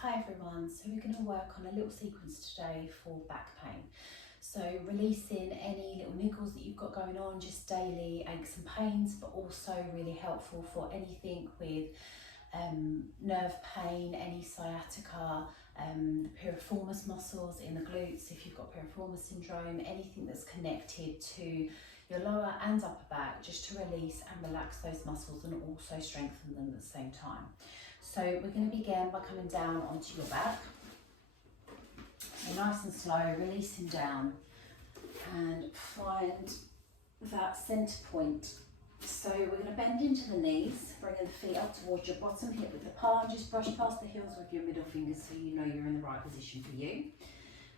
Hi everyone, so we're going to work on a little sequence today for back pain. So releasing any little niggles that you've got going on, just daily aches and pains, but also really helpful for anything with nerve pain, any sciatica, the piriformis muscles in the glutes, if you've got piriformis syndrome, anything that's connected to your lower and upper back, just to release and relax those muscles and also strengthen them at the same time. So we're going to begin by coming down onto your back. So nice and slow, releasing down and find that centre point. So we're going to bend into the knees, bringing the feet up towards your bottom hip with the palm. Just brush past the heels with your middle fingers so you know you're in the right position for you.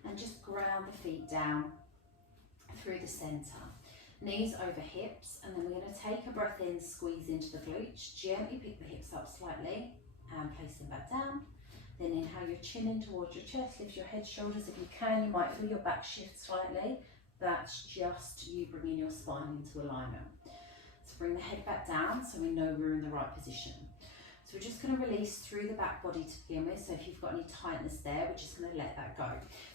And just ground the feet down through the centre. Knees over hips, and then we're going to take a breath in, squeeze into the glutes, gently pick the hips up slightly and place them back down. Then inhale your chin in towards your chest, lift your head, shoulders if you can. You might feel your back shift slightly. That's just you bringing your spine into alignment. So bring the head back down so we know we're in the right position. So we're just going to release through the back body to begin with. So if you've got any tightness there, we're just going to let that go.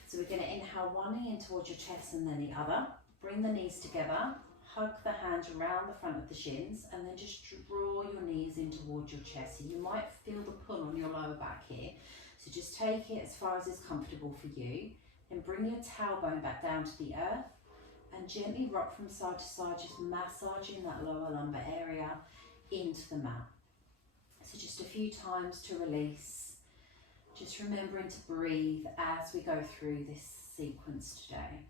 So we're going to inhale one knee in towards your chest and then the other. Bring the knees together, hug the hands around the front of the shins, and then just draw your knees in towards your chest. So you might feel the pull on your lower back here. So just take it as far as is comfortable for you. Then bring your tailbone back down to the earth and gently rock from side to side, just massaging that lower lumbar area into the mat. So just a few times to release. Just remembering to breathe as we go through this sequence today.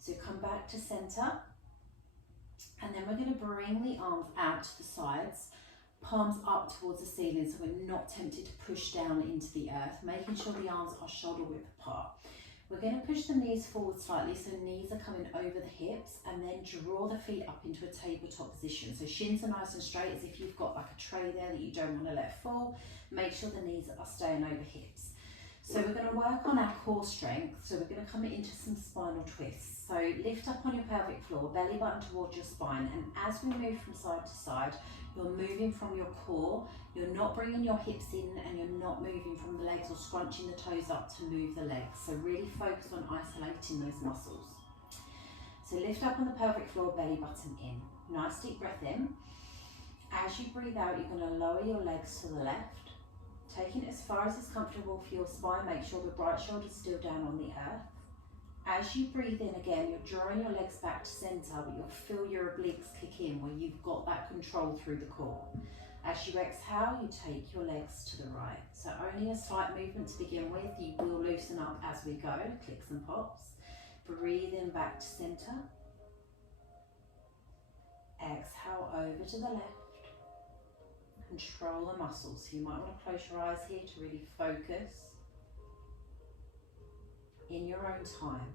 So come back to centre, and then we're going to bring the arms out to the sides, palms up towards the ceiling so we're not tempted to push down into the earth, making sure the arms are shoulder width apart. We're going to push the knees forward slightly so knees are coming over the hips, and then draw the feet up into a tabletop position. So shins are nice and straight, as if you've got like a tray there that you don't want to let fall. Make sure the knees are staying over hips. So we're going to work on our core strength. So we're going to come into some spinal twists. So lift up on your pelvic floor, belly button towards your spine, and as we move from side to side, you're moving from your core. You're not bringing your hips in, and you're not moving from the legs or scrunching the toes up to move the legs. So really focus on isolating those muscles. So lift up on the pelvic floor, belly button in. Nice deep breath in. As you breathe out, you're going to lower your legs to the left. Taking it as far as is comfortable for your spine, make sure the right shoulder's still down on the earth. As you breathe in again, you're drawing your legs back to centre, but you'll feel your obliques kick in where you've got that control through the core. As you exhale, you take your legs to the right. So only a slight movement to begin with. You will loosen up as we go, clicks and pops. Breathe in back to centre. Exhale over to the left. Control the muscles. So you might want to close your eyes here to really focus in your own time.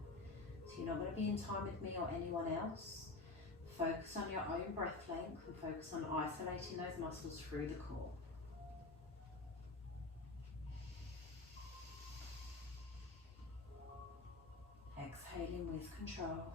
So you're not going to be in time with me or anyone else. Focus on your own breath length and focus on isolating those muscles through the core. Exhaling with control.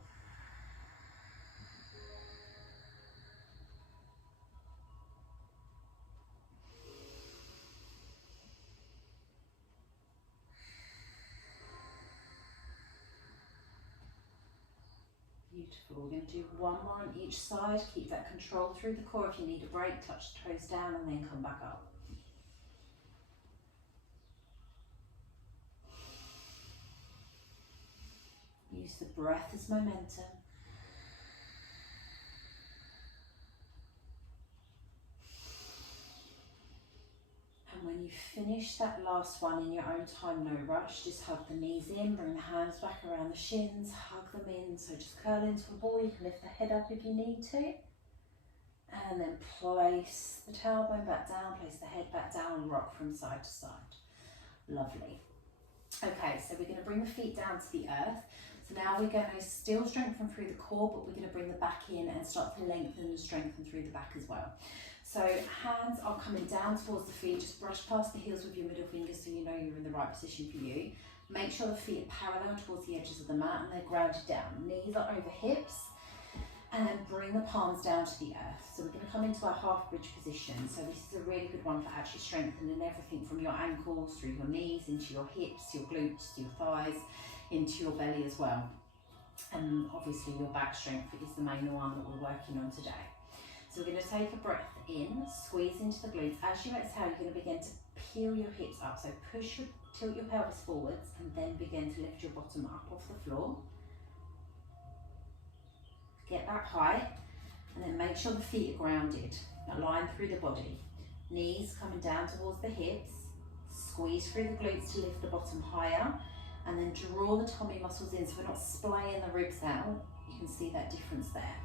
Beautiful. We're going to do one more on each side. Keep that control through the core. If you need a break, touch the toes down and then come back up. Use the breath as momentum. And when you finish that last one in your own time, no rush, just hug the knees in, bring the hands back around the shins, hug them in. So just curl into a ball. You can lift the head up if you need to. And then place the tailbone back down, place the head back down and rock from side to side. Lovely. Okay, so we're going to bring the feet down to the earth. So now we're going to still strengthen through the core, but we're going to bring the back in and start to lengthen and strengthen through the back as well. So hands are coming down towards the feet. Just brush past the heels with your middle fingers so you know you're in the right position for you. Make sure the feet are parallel towards the edges of the mat and they're grounded down. Knees are over hips. And then bring the palms down to the earth. So we're going to come into our half bridge position. So this is a really good one for actually strengthening everything from your ankles, through your knees, into your hips, your glutes, your thighs, into your belly as well. And obviously your back strength is the main one that we're working on today. So we're going to take a breath in, squeeze into the glutes. As you exhale, you're going to begin to peel your hips up. So tilt your pelvis forwards and then begin to lift your bottom up off the floor. Get that height, and then make sure the feet are grounded, aligned through the body. Knees coming down towards the hips, squeeze through the glutes to lift the bottom higher, and then draw the tummy muscles in so we're not splaying the ribs out. You can see that difference there.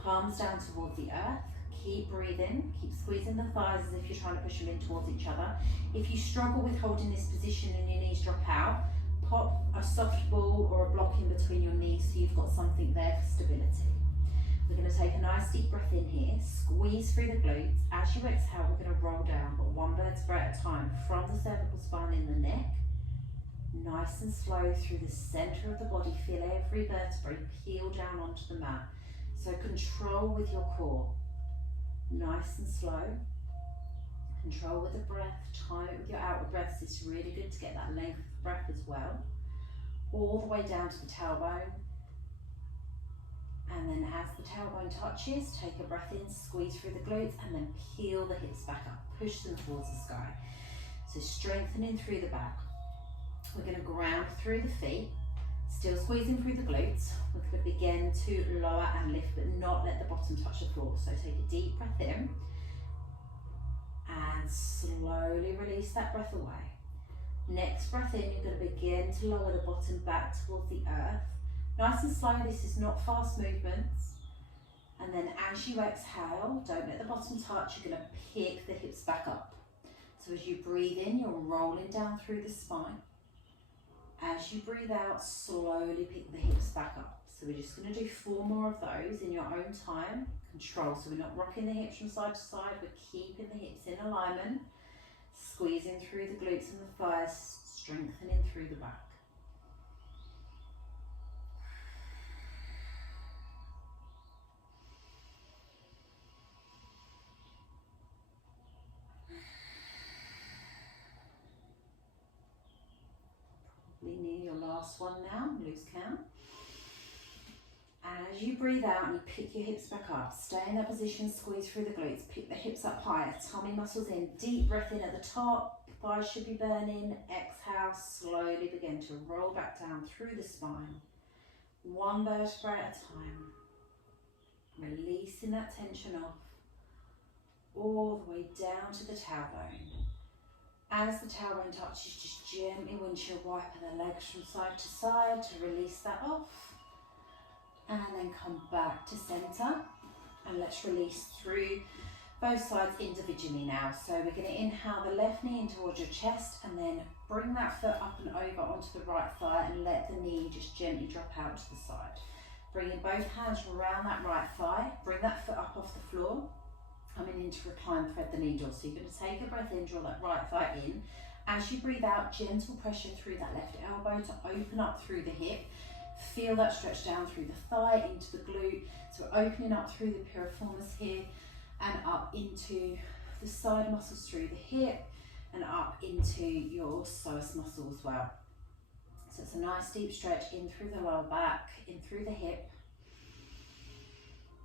Palms down towards the earth, keep breathing, keep squeezing the thighs as if you're trying to push them in towards each other. If you struggle with holding this position and your knees drop out, pop a soft ball or a block in between your knees so you've got something there for stability. We're going to take a nice deep breath in here, squeeze through the glutes. As you exhale, we're going to roll down, but one vertebra at a time, from the cervical spine in the neck, nice and slow through the center of the body. Feel every vertebrae peel down onto the mat. So control with your core, nice and slow. Control with the breath, time it with your outward breaths. It's really good to get that length of breath as well. All the way down to the tailbone. And then as the tailbone touches, take a breath in, squeeze through the glutes, and then peel the hips back up, push them towards the sky. So strengthening through the back. We're going to ground through the feet, still squeezing through the glutes. We're going to begin to lower and lift, but not let the bottom touch the floor. So take a deep breath in, and slowly release that breath away. Next breath in, you're going to begin to lower the bottom back towards the earth. Nice and slow, this is not fast movements. And then as you exhale, don't let the bottom touch, you're going to pick the hips back up. So as you breathe in, you're rolling down through the spine. As you breathe out, slowly pick the hips back up. So we're just going to do 4 more of those in your own time. Control, so we're not rocking the hips from side to side, we're keeping the hips in alignment. Squeezing through the glutes and the thighs, strengthening through the back. Near your last one now, loose count. As you breathe out and you pick your hips back up, stay in that position, squeeze through the glutes, pick the hips up higher, tummy muscles in, deep breath in at the top, thighs should be burning. Exhale, slowly begin to roll back down through the spine, one vertebra at a time, releasing that tension off, all the way down to the tailbone. As the tailbone touches, just gently windshield wiper the legs from side to side to release that off. And then come back to centre. And let's release through both sides individually now. So we're going to inhale the left knee in towards your chest and then bring that foot up and over onto the right thigh and let the knee just gently drop out to the side. Bringing both hands around that right thigh, bring that foot up off the floor. Coming into recline, thread the needle. So you're going to take a breath in, draw that right thigh in. As you breathe out, gentle pressure through that left elbow to open up through the hip. Feel that stretch down through the thigh, into the glute. So we're opening up through the piriformis here and up into the side muscles through the hip and up into your psoas muscle as well. So it's a nice deep stretch in through the lower back, in through the hip.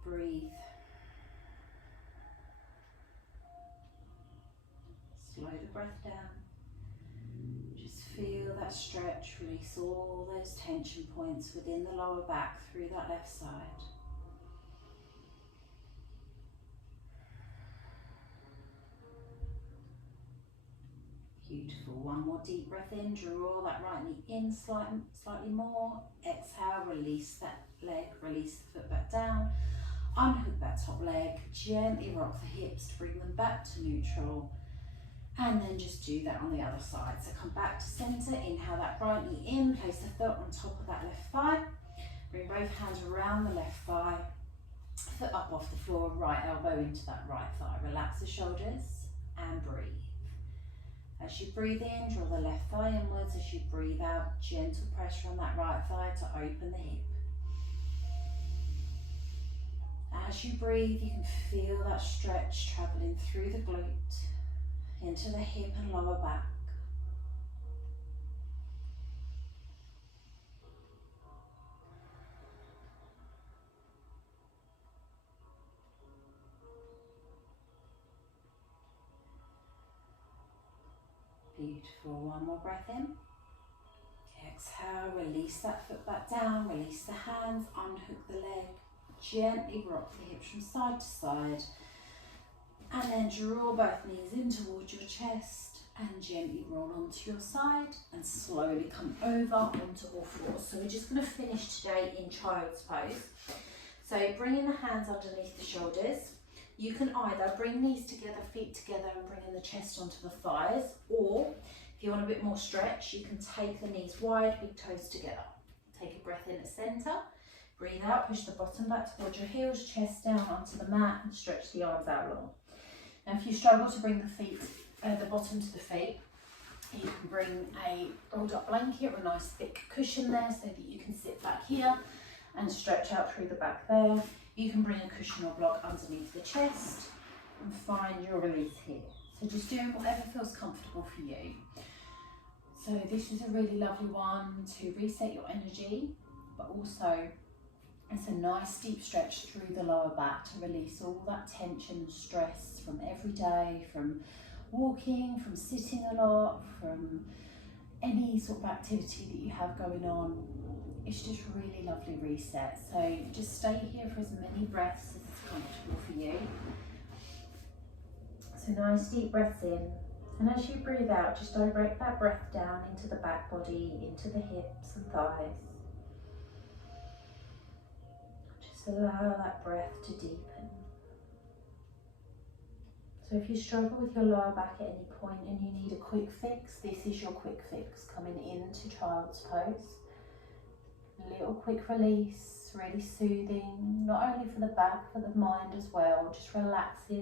Breathe. Slow the breath down. Just feel that stretch, release all those tension points within the lower back through that left side. Beautiful. One more deep breath in, draw that right knee in slightly more. Exhale, release that leg, release the foot back down. Unhook that top leg, gently rock the hips to bring them back to neutral. And then just do that on the other side. So come back to centre, inhale that right knee in, place the foot on top of that left thigh. Bring both hands around the left thigh, foot up off the floor, right elbow into that right thigh. Relax the shoulders and breathe. As you breathe in, draw the left thigh inwards. As you breathe out, gentle pressure on that right thigh to open the hip. As you breathe, you can feel that stretch travelling through the glute, into the hip and lower back. Beautiful. One more breath in. Exhale, release that foot back down, release the hands, unhook the leg, gently rock the hips from side to side, and then draw both knees in towards your chest and gently roll onto your side and slowly come over onto all fours. So we're just going to finish today in child's pose. So bringing the hands underneath the shoulders. You can either bring knees together, feet together, and bringing the chest onto the thighs, or if you want a bit more stretch, you can take the knees wide, big toes together. Take a breath in at centre, breathe out, push the bottom back towards your heels, chest down onto the mat, and stretch the arms out long. Now if you struggle to bring the bottom to the feet, you can bring a rolled up blanket or a nice thick cushion there so that you can sit back here and stretch out through the back there. You can bring a cushion or block underneath the chest and find your release here. So just doing whatever feels comfortable for you. So this is a really lovely one to reset your energy, but also it's a nice deep stretch through the lower back to release all that tension and stress from every day, from walking, from sitting a lot, from any sort of activity that you have going on. It's just really lovely reset. So just stay here for as many breaths as is comfortable for you. So nice deep breaths in. And as you breathe out, just direct that breath down into the back body, into the hips and thighs. Just allow that breath to deepen. So if you struggle with your lower back at any point and you need a quick fix, this is your quick fix coming into child's pose. A little quick release, really soothing, not only for the back, but the mind as well, just relaxing.